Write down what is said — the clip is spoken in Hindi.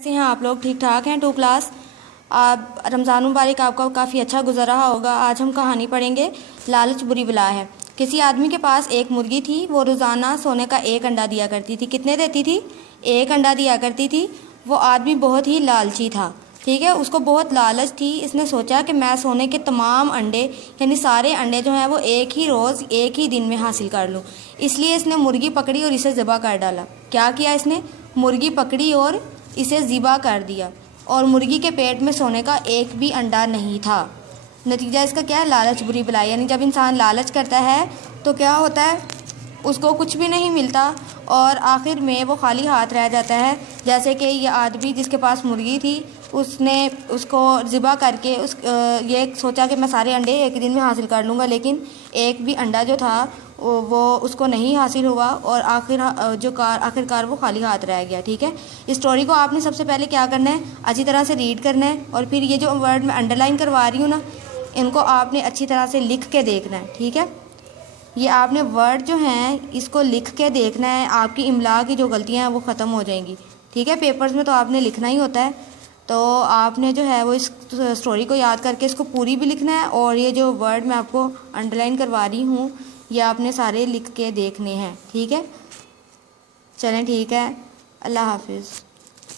कैसे हैं आप लोग? ठीक ठाक हैं? 2 क्लास। आप रमज़ान मुबारक आपका काफ़ी अच्छा गुजर रहा होगा। आज हम कहानी पढ़ेंगे, लालच बुरी बला है। किसी आदमी के पास एक मुर्गी थी। वो रोज़ाना सोने का 1 अंडा दिया करती थी। कितने देती थी? 1 अंडा दिया करती थी। वो आदमी बहुत ही लालची था, ठीक है, उसको बहुत लालच थी। इसने सोचा कि मैं सोने के तमाम अंडे यानी सारे अंडे जो हैं वो एक ही रोज़ एक ही दिन में हासिल कर लूँ। इसलिए इसने मुर्गी पकड़ी और इसे ज़िबा कर डाला। क्या किया इसने? मुर्गी पकड़ी और इसे ज़िबा कर दिया, और मुर्गी के पेट में सोने का एक भी अंडा नहीं था। नतीजा इसका क्या है? लालच बुरी बला। यानी जब इंसान लालच करता है तो क्या होता है, उसको कुछ भी नहीं मिलता और आखिर में वो खाली हाथ रह जाता है। जैसे कि ये आदमी जिसके पास मुर्गी थी, उसने उसको ज़िबा करके ये सोचा कि मैं सारे अंडे एक दिन में हासिल कर लूँगा, लेकिन एक भी अंडा जो था वो उसको नहीं हासिल हुआ और आखिरकार वो खाली हाथ रह गया। ठीक है, इस स्टोरी को आपने सबसे पहले क्या करना है, अच्छी तरह से रीड करना है, और फिर ये जो वर्ड मैं अंडरलाइन करवा रही हूँ ना, इनको आपने अच्छी तरह से लिख के देखना है। ठीक है, ये आपने वर्ड जो हैं इसको लिख के देखना है। आपकी इमला की जो गलतियां हैं वो ख़त्म हो जाएंगी। ठीक है, पेपर्स में तो आपने लिखना ही होता है, तो आपने जो है वो इस स्टोरी को याद करके इसको पूरी भी लिखना है, और ये जो वर्ड मैं आपको अंडरलाइन करवा रही हूँ ये आपने सारे लिख के देखने हैं। ठीक है, चलें, ठीक है, अल्लाह हाफिज़।